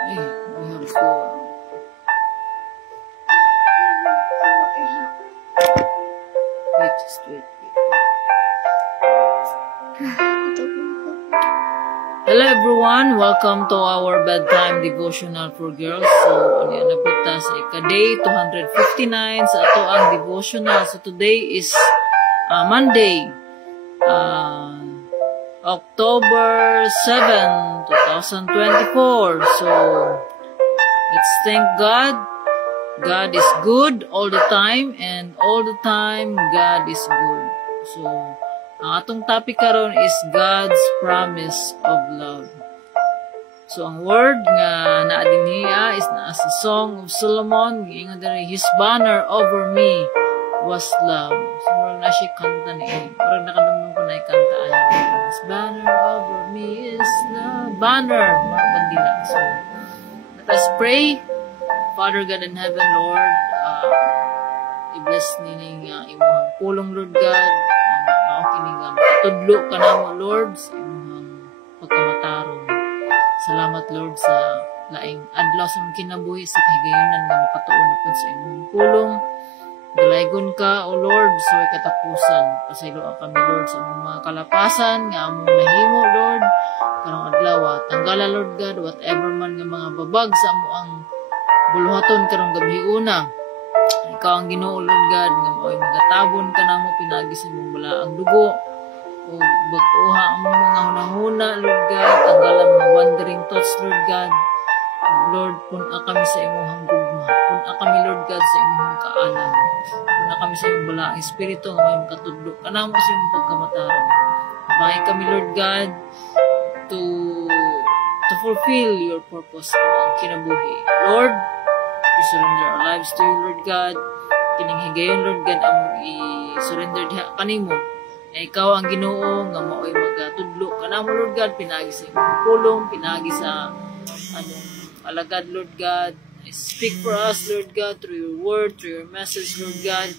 Hey, we have 4. Wait, just wait. Hello everyone, welcome to our bedtime devotional for girls. So, ano yan, nabita sa ika-day 259 sa ato ang devotional. So, today is Monday, October 7, 2024. So, let's thank God. God is good all the time, and all the time, God is good. So, ang atong topic karon is God's promise of love. So, ang word nga naadiniya is na sa Song of Solomon, giingon diri, His banner over me was love. So, murag na siya kanta niya. Murag nakadumdum ko na ikanta ayan. His banner over me is love. Banner, murag bandila. So, let us pray. Father God in heaven, Lord, i-bless nining imong pulong, Lord God. Kining matudlo ka na mo, Lord, sa imong pagkamatarong. Salamat, Lord, sa laing adlaw sa mong kinabuhi sa kahigayonan nga makatuon na po sa imong pulong. Dalaygon ka, O Lord, sa katapusan. Pasayloan kami, Lord, sa among mga kalapasan nga among nahimo, Lord. Karong adlaw, tanggala, Lord God, whatever man nga mga babag sa amo ang buluhaton karong gabi una. Ikaw ang Ginoo, Lord God, nga mao'y magatabon ka na mo pinagi sa mong balaang dugo. O bag-uha ang mga hunahuna, Lord God, tanggalan mga wandering thoughts, Lord God. Lord, puna kami sa imong gugma. Puna kami, Lord God, sa imong kaalam. Puna kami sa imong balaang espiritu nga may makatudlo ka na mo sa imong pagkamatarong. Bahay kami, Lord God, to fulfill your purpose mo ang kinabuhi. Lord, we surrender our lives to you, Lord God. Kining higayon, Lord God, among i-surrender diha kanimo. Na ikaw ang Ginoo nga mao'y magatudlo kanamo, Lord God, pinagi sa imong pulong, pinagi sa alagad, Lord God. Speak for us, Lord God, through your word, through your message, Lord God.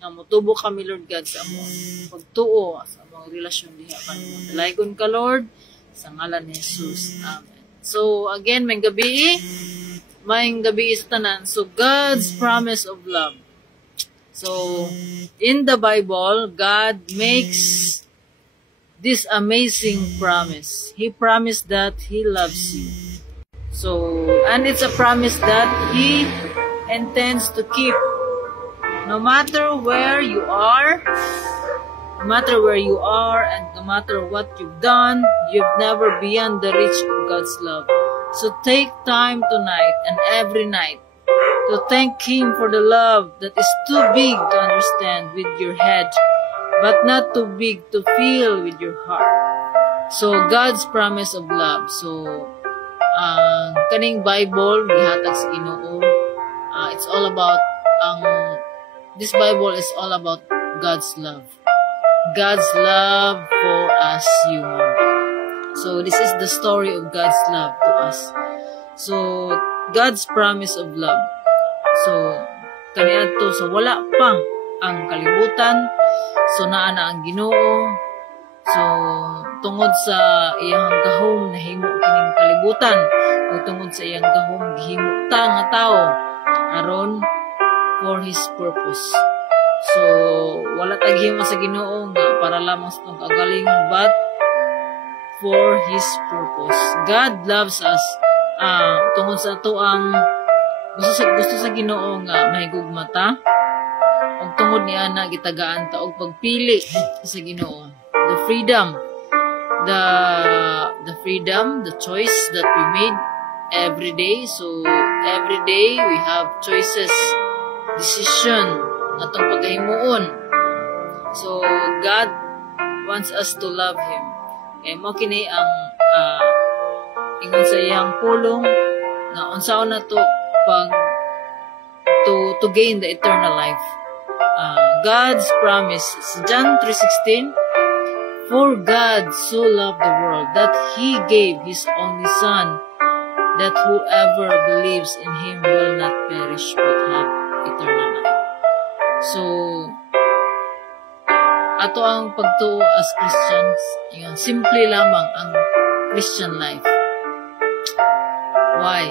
Nga motubo kami, Lord God, sa among pagtuo, sa among relasyon diha kanimo. Dalaygon ka, Lord, sa ngalan ni Jesus. Amen. So, again, may gabi sa tanan. So, God's promise of love. So, in the Bible, God makes this amazing promise. He promised that He loves you. So, and it's a promise that He intends to keep. No matter where you are, and no matter what you've done, you've never beyond the reach of God's love. So take time tonight and every night to thank Him for the love that is too big to understand with your head, but not too big to feel with your heart. So God's promise of love. So kaning Bible gihatag sa Ginoo. It's all about this Bible is all about God's love. God's love for us human. So this is the story of God's love to us. So God's promise of love. So kaniadto so wala pa ang kalibutan. So naa na ang Ginoo. So tungod sa iyang gahom nahimo kining kalibutan, o tungod sa iyang gahom gihimo ta nga tawo aron for His purpose. So wala taghimo sa Ginoo nga para lamang sa tong kagalingon, but for His purpose. God loves us tungod sa ato ang gusto sa Ginoo nga mahigugma ta, ug tungod niya na gitagaan ta og pagpili sa Ginoo. The freedom, the choice that we made every day. So every day we have choices, decision atong paghimuon. So God wants us to love Him. Kaya mo kini ang ingon sa iyang pulong na unsaon na to to gain the eternal life. God's promise is John 3:16. For God so loved the world that He gave His only Son, that whoever believes in Him will not perish but have eternal life. So ato ang pagtuo as Christians, simple lamang ang Christian life. Why?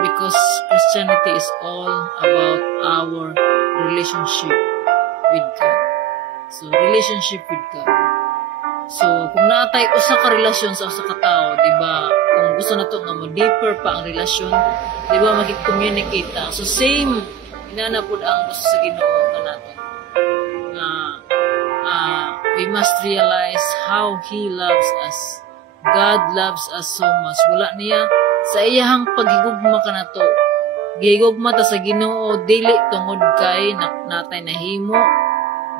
Because Christianity is all about our relationship with God. So, relationship with God. So, kung naatay usa ka relasyon sa usa ka tao, di ba? Kung gusto na to nga mo deeper pa ang relasyon, di ba makik-communicate ta. So, same inanapod ang gusto sa Ginoo nga nato. We must realize how He loves us. God loves us so much. Wala niya sa iyahang paghigugma ka na to. Gihigugma ta sa Ginoo dili tungod kay natay nahimo,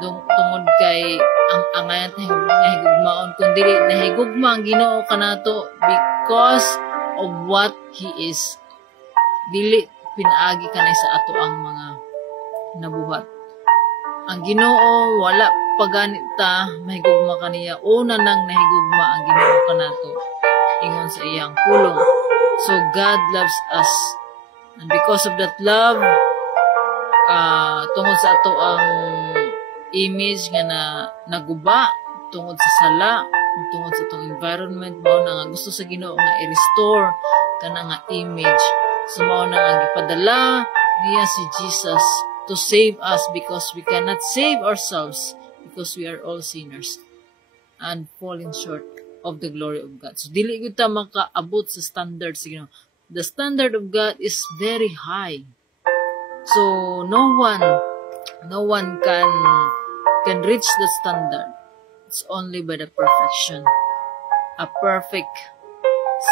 tungod kay ang angayan nahigugmaon, kundi nahigugma ang Ginoo kanato because of what He is. Dili pinaagi kanay sa ato ang mga nabuhat. Ang Ginoo wala paganit ta mahigugma kaniya, una nang nahigugma ang Ginoo kanato ingon sa iyang pulong. So God loves us, and because of that love, tungod sa ato ang image nga naguba, tungod sa sala, tungod sa itong environment, mao na nga gusto sa Ginoo nga i-restore kana nga image. So mao na nga gipadala niya si Jesus to save us, because we cannot save ourselves, because we are all sinners and falling short of the glory of God. So dili gyud ta makaabot sa standard sa Ginoo. The standard of God is very high. So no one can reach the standard. It's only by the perfection, a perfect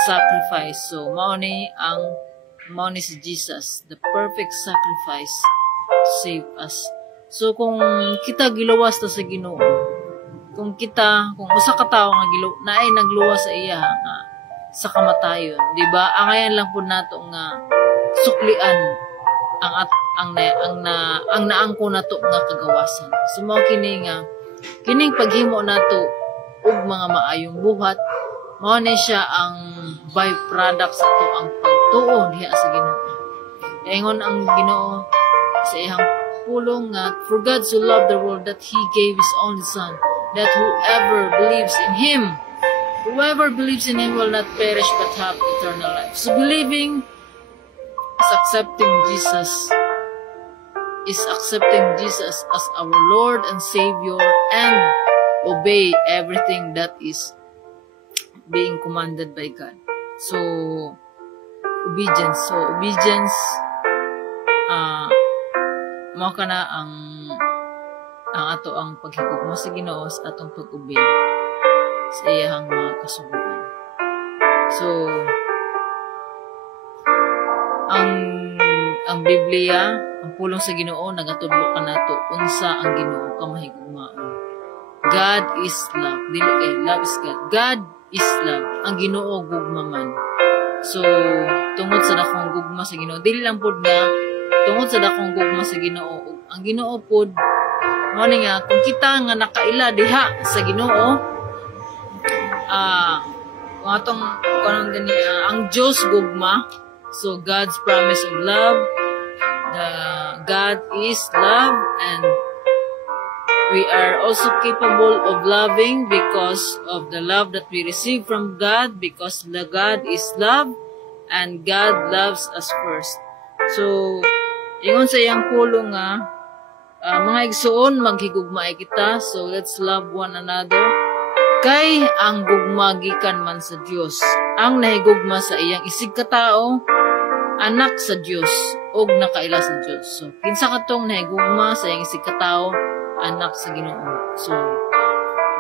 sacrifice. So mao ni si Jesus, the perfect sacrifice to save us. So kung kita giluwas ta sa Ginoo, kung usa ka tawo nga naay nagluwas sa iya nga sa kamatayon, di ba? Angayan lang po nato nga suklian ang naangko nato nga kagawasan. So mao kining paghimo nato og mga maayong buhat, mao ni siya ang byproduct sa ato ang pagtuo diha sa Ginoo. Ingon ang Ginoo sa iyang pulong nga, for God so loved the world that He gave His only Son, that whoever believes in Him will not perish but have eternal life. So believing is accepting Jesus as our Lord and Savior, and obey everything that is being commanded by God. So obedience mao kana ang ato ang paghigugma sa Ginoo sa atong pag-obey sa iyang mga kasubuan. So ang Biblia, ang pulong sa Ginoo, nagatudlo kanato unsa ang Ginoo ka mahigugmaon. God is love. Love is God. God is love. Ang Ginoo gugma man. So tungod sa dakong gugma sa Ginoo, dili lang pud nga tungod sa dakong gugma sa Ginoo, ang Ginoo pud mao ni nga kung kita nga nakaila diha sa Ginoo, kung atong kanon din ang Diyos gugma. So God's promise of love, God is love, and we are also capable of loving because of the love that we receive from God, because the God is love and God loves us first. So ingon sa iyang pulong nga, mga igsoon, maghigugmaay kita. So let's love one another. Kay ang gugma gikan man sa Dios. Ang nahigugma sa iyang isig katao, anak sa Dios og nakaila sa Dios. So kinsa katong nahigugma sa iyang isig katao, anak sa Ginoo. So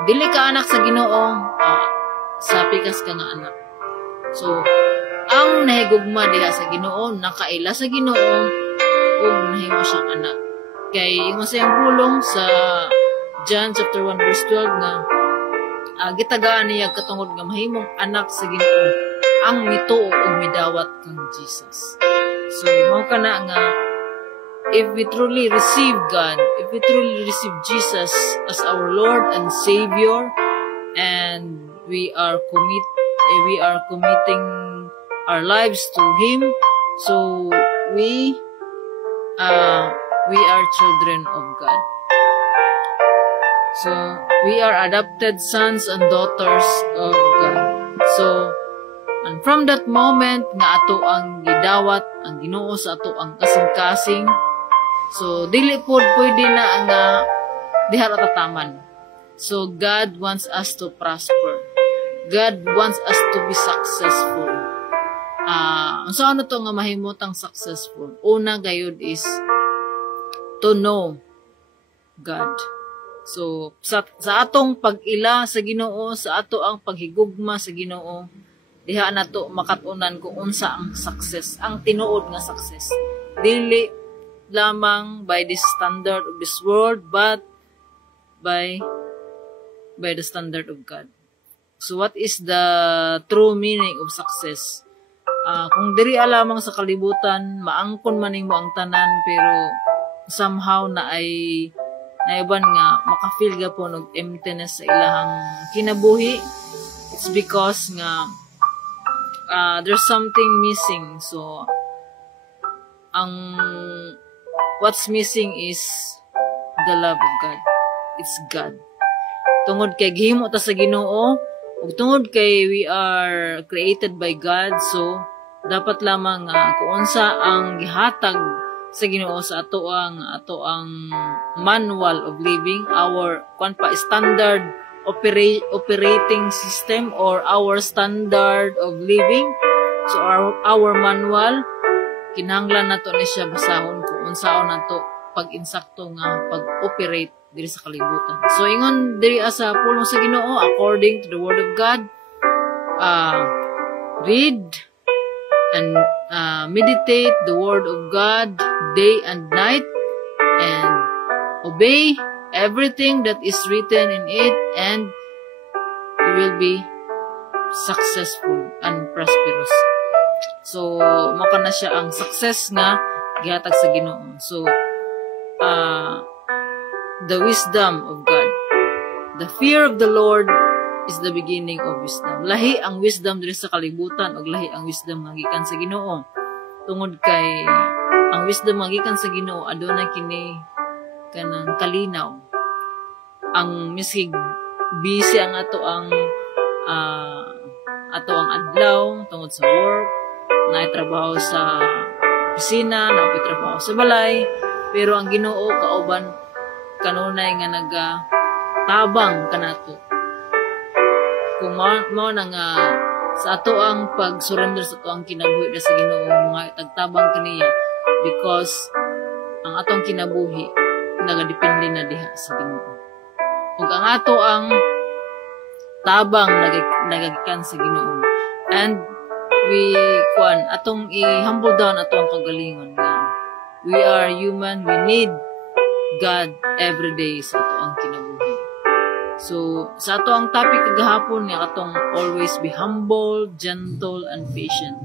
dili ka anak sa Ginoo, sapikas ka nga anak. So ang nahigugma diha sa Ginoo, nakaila sa Ginoo ug nahimo siyang anak. Kay ingon sa iyang pulong sa John chapter 1 verse 12 nga gitagaan niya katungod nga mahimong anak sa Ginoo ang mituo ug midawat kang Jesus. So mao kana nga, if we truly receive God, if we truly receive Jesus as our Lord and Savior, and we are committing our lives to Him, so we are children of God. So we are adopted sons and daughters of God. So, and And from that moment nga ato ang gidawat ang Ginoo sa ato ang kasing-kasing, so dili pod pwede na nga diha ra tataman. So God wants us to prosper. God wants us to be successful. So ano to nga mahimutang successful? Una gayud is to know God. So sa atong pag-ila sa Ginoo, sa ato ang paghigugma sa Ginoo, diha na to makatunan kung unsa ang success, ang tinuod nga success. Dili lamang by the standard of this world, but by the standard of God. So what is the true meaning of success? Kung diri lamang sa kalibutan, maangkon maning mo ang tanan, pero somehow na ay naiban nga makafeel ka po ng emptiness sa ilahang kinabuhi. It's because nga there's something missing. So what's missing is the love of God. It's God. Tungod kay gihimo ta sa Ginoo, ug tungod kay we are created by God, so dapat lamang kung unsa ang gihatag sa Ginoo sa ato ang manual of living, our standard operating system or our standard of living. So our manual, kinahanglan nato ni siya basahon kung unsaon nato pag-insakto nga pag-operate diri sa kalibutan. So ingon diri sa pulong sa Ginoo according to the word of God, read and meditate the word of God day and night, and obey everything that is written in it, and you will be successful and prosperous. So maka na siya ang success nga gihatag sa Ginoo. So the wisdom of God, the fear of the Lord is the beginning of wisdom. Lahi ang wisdom diri sa kalibutan, ug lahi ang wisdom nga gikan sa Ginoo. Tungod kay ang wisdom nga gikan sa Ginoo adunay kini kanang kalinaw. Ang misig busy ang ato ang adlaw tungod sa work, na trabaho sa opisina, na trabaho sa balay, pero ang Ginoo kauban kanunay nga tabang kanato. Kung mao na nga sa ato ang pag-surrender sa ato ang kinabuhi sa Ginoo, mga tagtabang kaniya, because ang atong kinabuhi nagadepende na diha sa Ginoo. Ug ang ato ang tabang nagagikan sa Ginoo, and we atong i-humble down ato ang kagalingon nga we are human, we need God every day sa ato ang kinabuhi. So, sa ato ang topic kagahapon nga atong always be humble, gentle, and patient.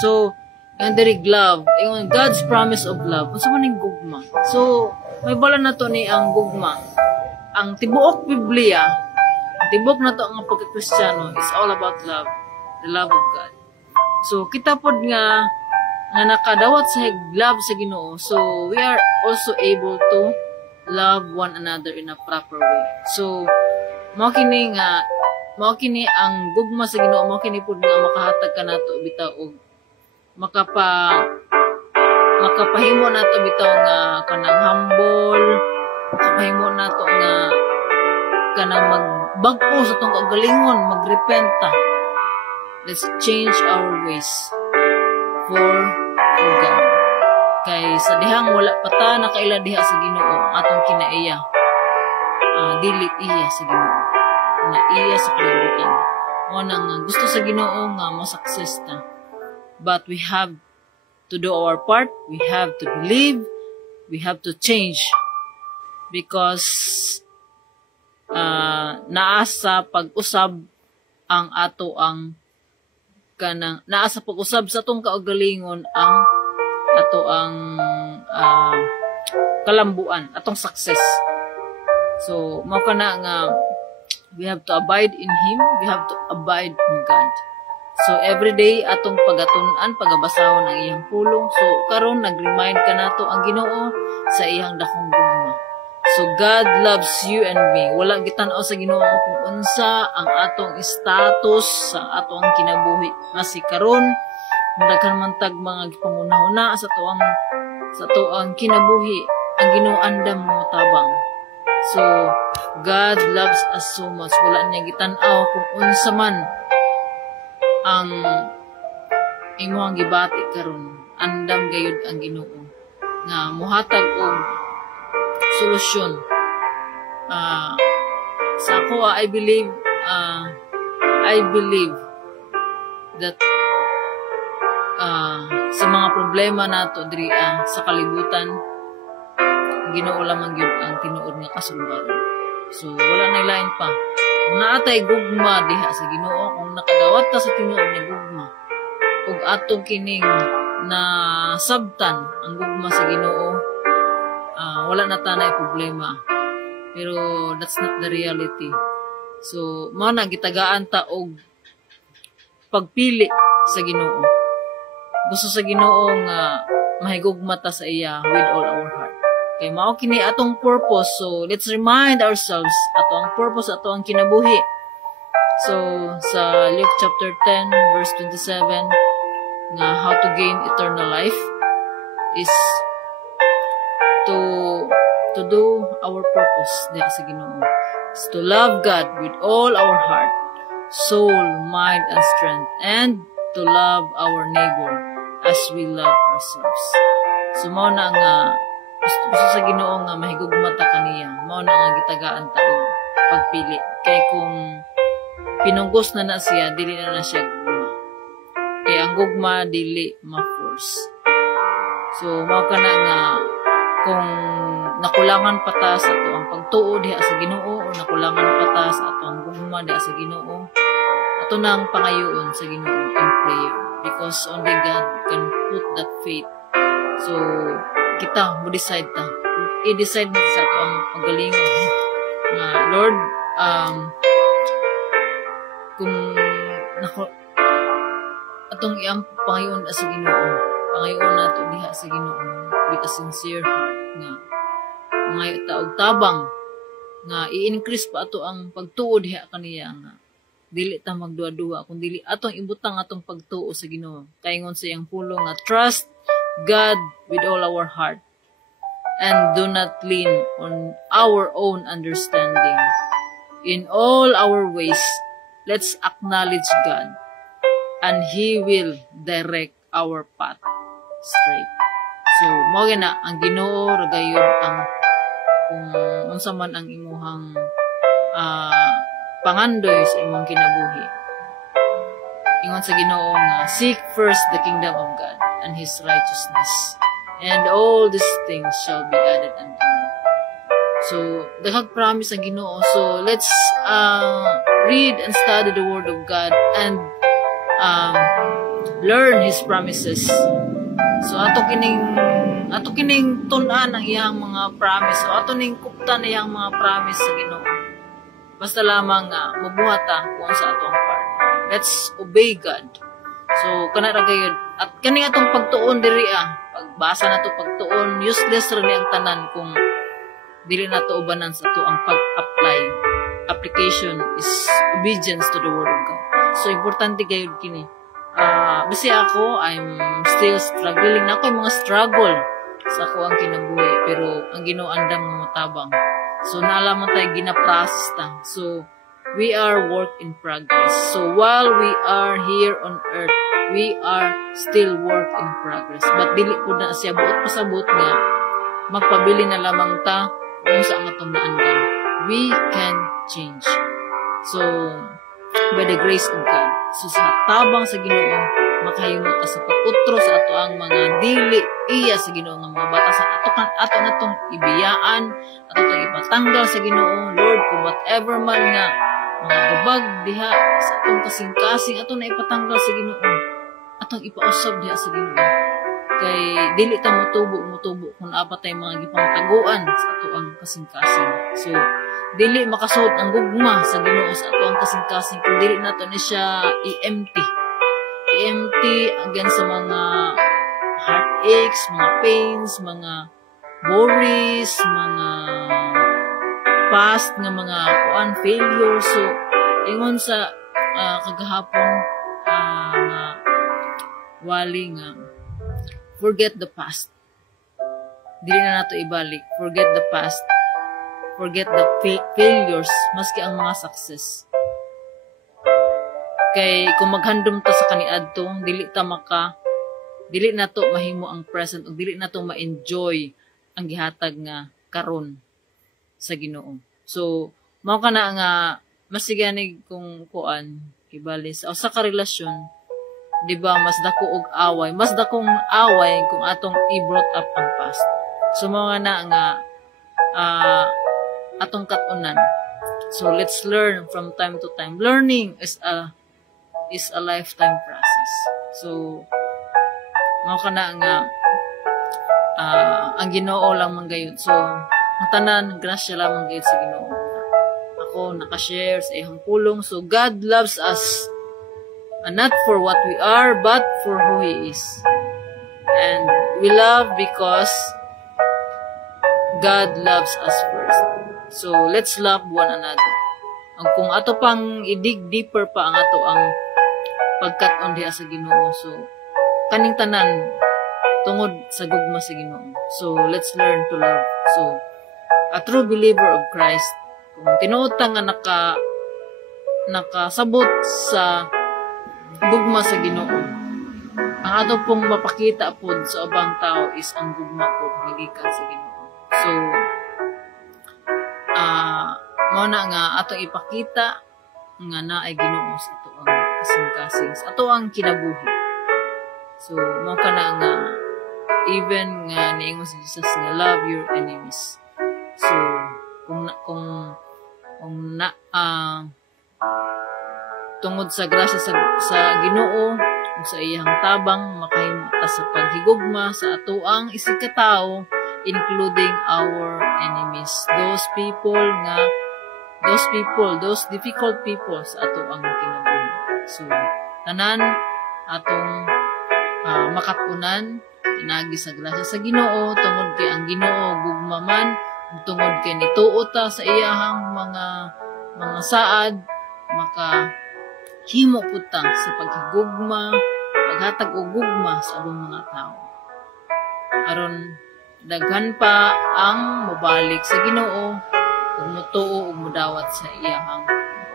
So, and diri love, yung God's promise of love, unsa man ning gugma. So, may bala na to ni ang gugma. Ang tibuok Biblia, ang tibuok na to ang pagka-Kristiyano is all about love, the love of God. So, kita pod nga nakadawat sa love sa Ginoo. So, we are also able to love one another in a proper way. So, mao kini ang gugma sa Ginoo, mao kini pud nga makahatag kanato bitaw og makapahimo nato bitaw nga kanang humble, makapahimo nato nga kanang magbag-o sa tong kagalingon, magrepenta. Let's change our ways for God. Kay sa dihang wala pata nakaila diha sa Ginoo ang atong kinaiya, dili iya sa Ginoo, na iya sa kalibutan. O nang gusto sa Ginoo nga mo success ta, but we have to do our part, we have to believe, we have to change, because naa sa pag-usab ang ato ang kanang naa sa pag-usab sa atong kaugalingon ang ato ang kalambuan, atong success. So, mao kana nga we have to abide in Him, we have to abide in God. So, every day atong pagatun-an, pagabasahon ang iyang pulong. So, karon nag-remind ka nato ang Ginoo sa iyang dakong gugma. So, So God loves you and me. Wala gitanaw sa Ginoo kung unsa ang atong status sa atong kinabuhi. Nga si karon daghan man tag mga gipamunahuna sa tuang kinabuhi, ang Ginoo andam mo tabang. So God loves us so much. Wala niya gitanaw kung unsa man ang imong gibati karon. Andam gayud ang Ginoo nga muhatag og solusyon. Sa ako, I believe that sa mga problema nato diri sa kalibutan, Ginoo lamang gyud ang tinuod nga kasulbaron. So wala na lain pa. Kung naatay gugma diha sa Ginoo, kung nakadawat ta sa tinuod ni gugma, ug atong kining na sabtan ang gugma sa Ginoo, wala na tanay problema. Pero that's not the reality. So mao na gitagaan ta og pagpili sa Ginoo. Gusto sa Ginoo nga mahigugma ta sa iya with all our heart. Kay mao kini atong purpose. So let's remind ourselves ato ang purpose, ato ang kinabuhi. So sa Luke chapter 10 verse 27 nga how to gain eternal life is to do our purpose diha sa Ginoo. Is to love God with all our heart, soul, mind, and strength, and to love our neighbor as we love ourselves. So mao na nga gusto sa Ginoo nga mahigugma ta kaniya. Mao na nga gitagaan ta og pagpili. Kay kung pinunggos na siya, dili na siya gugma. Kay ang gugma dili ma-force. So mao kana nga kung nakulangan pa ta sa ato ang pagtuo diha sa Ginoo o nakulangan pa ta sa ato ang gugma diha sa Ginoo, ato nang pangayoon sa Ginoo in prayer, because only God can put that faith. So kita mo decide ta, i-decide mo sa ato ang pagalingon nga Lord, kung atong iyang pangayoon sa Ginoo, pangayoon nato diha sa Ginoo with a sincere heart nga mga taog tabang nga i-increase pa ato ang pagtuo diha kaniya nga dili ta magduwa-duwa kun dili atong ibutang atong pagtuo sa Ginoo. Kaingon sa iyang pulong nga trust God with all our heart and do not lean on our own understanding. In all our ways, let's acknowledge God and He will direct our path straight. So, mao na ang Ginoo ragayod ang kung unsa man ang imuhang pangandoy sa imong kinabuhi. Ingon sa Ginoo nga seek first the kingdom of God and His righteousness, and all these things shall be added unto you. So, daghang promise ang Ginoo. So, let's read and study the Word of God and learn His promises. So ato kining tun-an ang iyang mga promise. So ato ning kuptan iyang mga promise sa Ginoo. Basta lamang mabuhat ta kung sa atong part. Let's obey God. So kana ra gayud at kani atong pagtuon diri pagbasa nato pagtuon useless ra ni ang tanan kung dili nato ubanan sa ato ang pag-apply. Application is obedience to the Word of God. So importante gayud kini. Basi ako, I'm still struggling. Na ako yung mga struggle sa ako ang kinabuhi. Pero ang Ginoo andam mo tabang. So naalaman tayo gina-process ta. So we are work in progress. So while we are here on earth, we are still work in progress. But dili po na siya buot pasabot nga magpabili na lamang ta kung sa ang atong naandan. We can change. So by the grace of God. So sa tabang sa Ginoo, makahimot sa pag-utro sa ato ang mga dili iya sa Ginoo nga mga bata sa ato natong ibiyaan, ato tong ipatanggal sa Ginoo, Lord, kung whatever man nga mga babag diha sa atong kasing-kasing ato na ipatanggal sa Ginoo. Atong ipausab diha sa Ginoo. Kay dili ta mutubo kung apa tay mga gipangtaguan sa ato ang kasing-kasing. So dili makasuot ang gugma sa Ginoo sa ato ang kasing-kasing kung dili nato ni siya i-empty against sa mga heartaches, mga pains, mga worries, mga past nga mga kuan failure. So ingon sa kagahapon nga wali nga forget the past. Dili na nato ibalik. Forget the past. Forget the failures maski ang mga success. Kay kung maghandom ta sa kaniadto, dili na to mahimo ang present ug dili na to ma-enjoy ang gihatag nga karon sa Ginoo. So mao kana nga masiganig kung kuan ibali sa usa ka relasyon, di ba, mas dako og away, mas dakong away kung atong i-brought up ang past. So mga na nga atong katunan. So let's learn from time to time. Learning is a lifetime process. So mao kana nga ang Ginoo lang man gayud. So ang tanan grasya lamang gayud sa Ginoo. Ako naka-share sa iyang pulong. So God loves us not for what we are but for who He is. And we love because God loves us first. So let's love one another. Ang kung ato pang i-dig deeper pa ang ato ang pagkat-on diha sa Ginoo. So kaning tanan tungod sa gugma sa Ginoo. So let's learn to love. So a true believer of Christ, kung tinuod ta nga nakasabot sa gugma sa Ginoo, ang ato pong mapakita pod sa ubang tao is ang gugma pod gikan sa Ginoo. So mao na nga ato ipakita nga naay Ginoo sa ato ang kasing-kasing, sa ato ang kinabuhi. So mao kana nga even nga niingon si Jesus nga love your enemies. So kung tungod sa grasya sa Ginoo ug sa iyang tabang makahimo ta sa paghigugma sa atoang isigkatawo, including our enemies, those difficult people sa atoang kinabuhi. So tanan atong makatunan inagi sa grasya sa Ginoo tungod kay ang Ginoo gugma man, tungod kay nituo ta sa iyahang mga saad, makahimo pud ta sa paghigugma, paghatag og gugma sa abong mga tao. Aron daghan pa ang mobalik sa Ginoo ug motuo ug modawat sa iyahang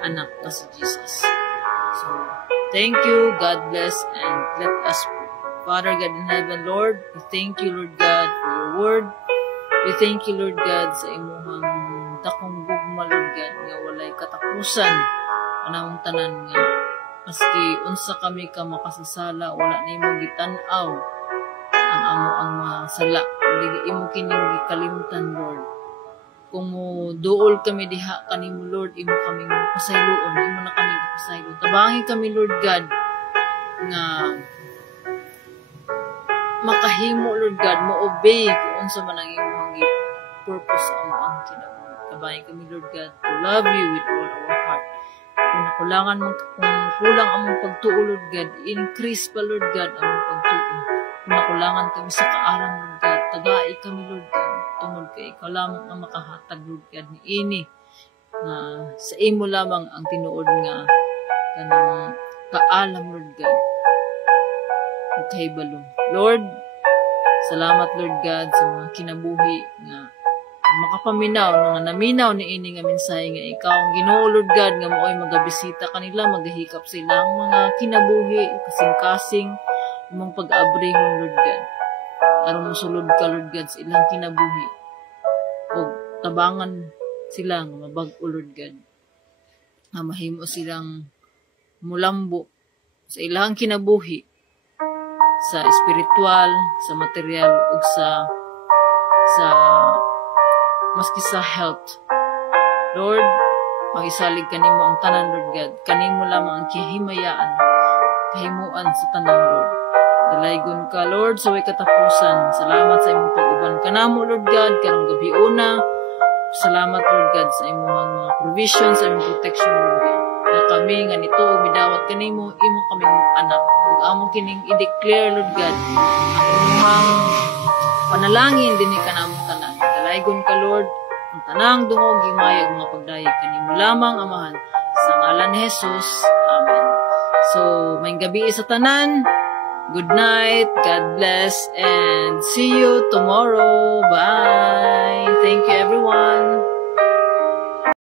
anak na si Jesus. So thank you, God bless, and let us pray. Father God in heaven, Lord, we thank you, Lord God, for your word. We thank you, Lord God, sa imuhang dakong gugma, Lord God, nga walay katapusan anamong tanan nga maski unsa kami ka makasasala, wala na imong gitan-aw ang amo ang mga sala. Dili imo kining gikalimtan, Lord. Kung mo duol kami diha kanimo, Lord, imo kaming pasayloon, imo na kami pasaylo. Tabangi kami, Lord God, nga makahimo, Lord God, mo-obey kung unsa man ang imong purpose sa among kinabuhi. Tabangi kami, Lord God, to love you with all our heart. Kung kulang among pagtuo, Lord God, increase pa, Lord God, among pagtuo. Kung nakulangan kami sa kaaram, Lord God, tagai kami, Lord God, tungod kay ikaw lamang ang makahatag, Lord God, ni ini na sa imo lamang ang tinuod nga kanang kaalam, Lord God, ug kahibalo. Lord, salamat, Lord God, sa mga kinabuhi nga makapaminaw, nga naminaw ni ini nga mensahe nga ikaw ang Ginoo, Lord God, nga mo'y magabisita kanila, magahikap sa ilang mga kinabuhi, kasing-kasing, imong pag-abrehon, Lord God. Aron mosulod ka, Lord God, sa ilang kinabuhi. O tabangan sila nga mabag-o, Lord God. Nga mahimo silang mulambo sa ilang kinabuhi, sa espiritual, sa material, ug sa maski sa health. Lord, magisalig kanimo ang tanan, Lord God. Kanimo lamang ang kahimayaan, kahimuan sa tanan, Lord. Dalaygon ka, Lord, sa way katapusan. Salamat sa imong pag-uban kanamo, Lord God, karong gabi una. Salamat, Lord God, sa imong mga provisions, sa imong protection, Lord God. Na kami nga nito midawat kanimo, imo kaming anak. Ug amo kining i-declare, Lord God, ang imong panalangin dinhi kanamo tanan. Dalaygon ka, Lord, ang tanang dungog himaya ug mga pagdayeg kanimo lamang amahan sa ngalan ni Jesus. Amen. So, may gabi sa tanan. Good night, God bless, and see you tomorrow. Bye. Thank you, everyone.